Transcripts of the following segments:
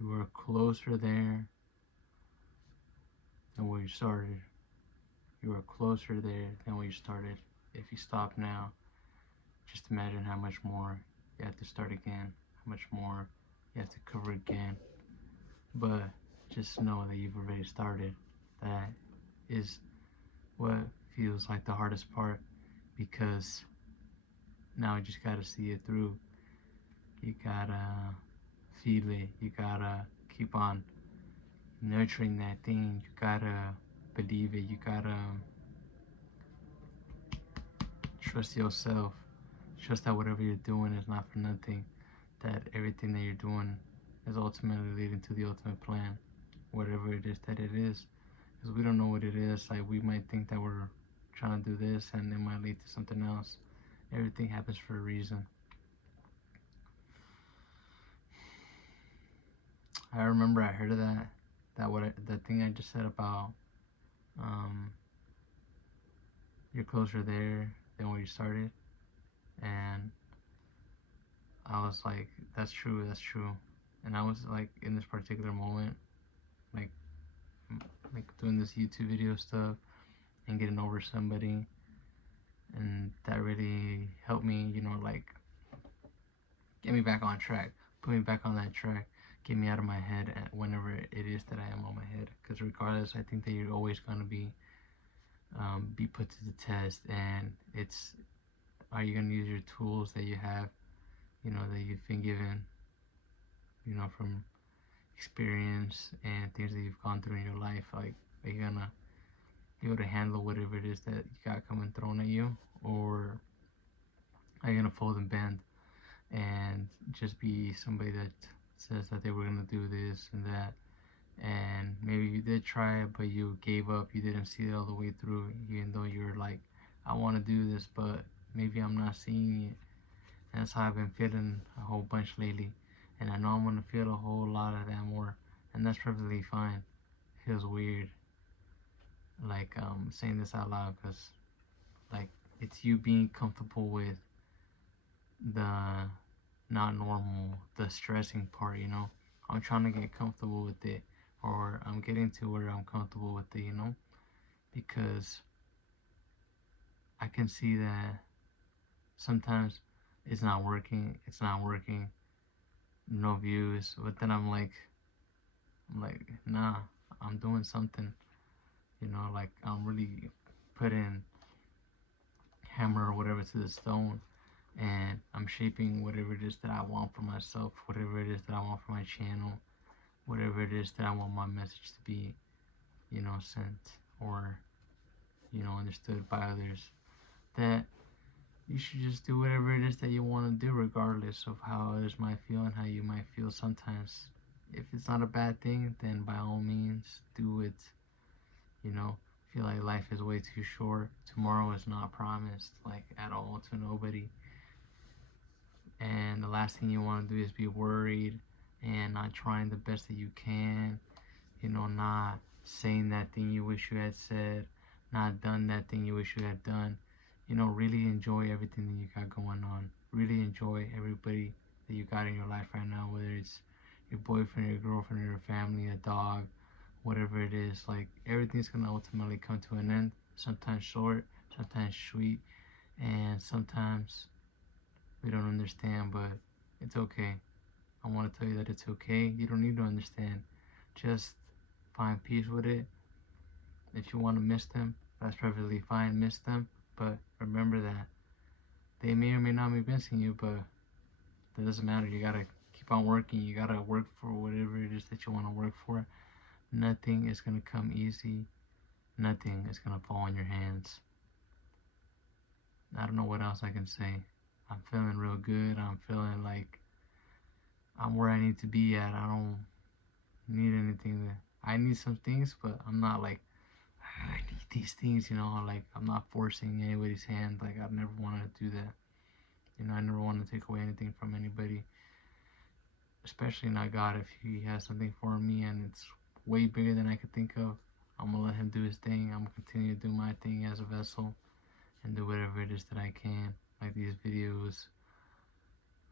You were closer there than where you started. You are closer there than where you started. If you stop now, just imagine how much more you have to start again, how much more you have to cover again. But just know that you've already started. That is what feels like the hardest part, because now you just gotta see it through. You gotta feel it. You gotta keep on nurturing that thing. You gotta believe it. You gotta trust yourself. Trust that whatever you're doing is not for nothing. That everything that you're doing is ultimately leading to the ultimate plan, whatever it is that it is. Because we don't know what it is. Like, we might think that we're trying to do this and it might lead to something else. Everything happens for a reason. I remember I heard of that thing I just said about um, you're closer there than where you started, and I was like, that's true, that's true. And I was like in this particular moment, like like doing this YouTube video stuff and getting over somebody, and that really helped me, like get me back on track, put me back on that track, get me out of my head at whenever it is that I am on my head. Because regardless, I think that you're always gonna be put to the test, and it's, are you gonna use your tools that you have, that you've been given, from experience and things that you've gone through in your life? Like, are you gonna be able to handle whatever it is that you got coming thrown at you, or are you gonna fold and bend and just be somebody that says that they were gonna do this and that, and maybe you did try it but you gave up, you didn't see it all the way through, even though you're like, I want to do this, but maybe I'm not seeing it. And that's how I've been feeling a whole bunch lately, and I know I'm gonna feel a whole lot of that more, and that's perfectly fine. It feels weird, like saying this out loud, because like it's you being comfortable with the not normal, the stressing part, I'm trying to get comfortable with it, or I'm getting to where I'm comfortable with it, because I can see that sometimes it's not working, no views, but then I'm like, nah, I'm doing something, like I'm really putting hammer or whatever to the stone, and I'm shaping whatever it is that I want for myself, whatever it is that I want for my channel, whatever it is that I want my message to be, sent, or, understood by others. That you should just do whatever it is that you want to do, regardless of how others might feel and how you might feel sometimes. If it's not a bad thing, then by all means, do it. You know, feel like life is way too short. Tomorrow is not promised, like, at all, to nobody. And the last thing you want to do is be worried and not trying the best that you can, not saying that thing you wish you had said, not done that thing you wish you had done. Really enjoy everything that you got going on. Really enjoy everybody that you got in your life right now, whether it's your boyfriend, your girlfriend, or your family, a dog, whatever it is. Like, everything's gonna ultimately come to an end. Sometimes short, sometimes sweet, and sometimes we don't understand, but it's okay. I want to tell you that it's okay. You don't need to understand. Just find peace with it. If you want to miss them, that's perfectly fine. Miss them, but remember that they may or may not be missing you, but that doesn't matter. You gotta keep on working. You gotta work for whatever it is that you want to work for. Nothing is gonna come easy. Nothing is gonna fall in your hands. I don't know what else I can say. I'm feeling real good. I'm feeling like I'm where I need to be at. I don't need anything. I need some things, but I'm not like, I need these things, like, I'm not forcing anybody's hand. Like, I've never wanted to do that. I never want to take away anything from anybody, especially not God. If He has something for me and it's way bigger than I could think of, I'm gonna let Him do His thing. I'm gonna continue to do my thing as a vessel and do whatever it is that I can, like these videos,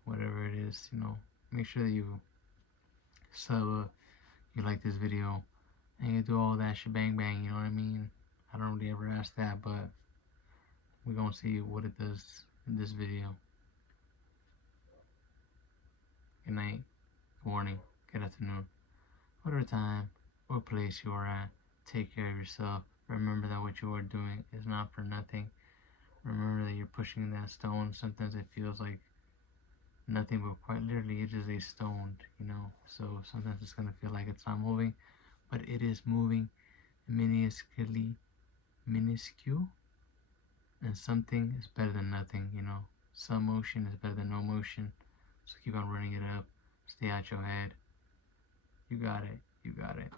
whatever it is. Make sure that you sub, you like this video, and you do all that shebang bang, you know what I mean? I don't really ever ask that, but we're gonna see what it does in this video. Good night, good morning, good afternoon, whatever time or place you are at. Take care of yourself. Remember that what you are doing is not for nothing. Remember that you're pushing that stone. Sometimes it feels like nothing, but quite literally it is a stone, you know. So sometimes it's gonna feel like it's not moving, but it is moving minuscule, and something is better than nothing, you know. Some motion is better than no motion. So keep on running it up. Stay out your head. You got it. You got it.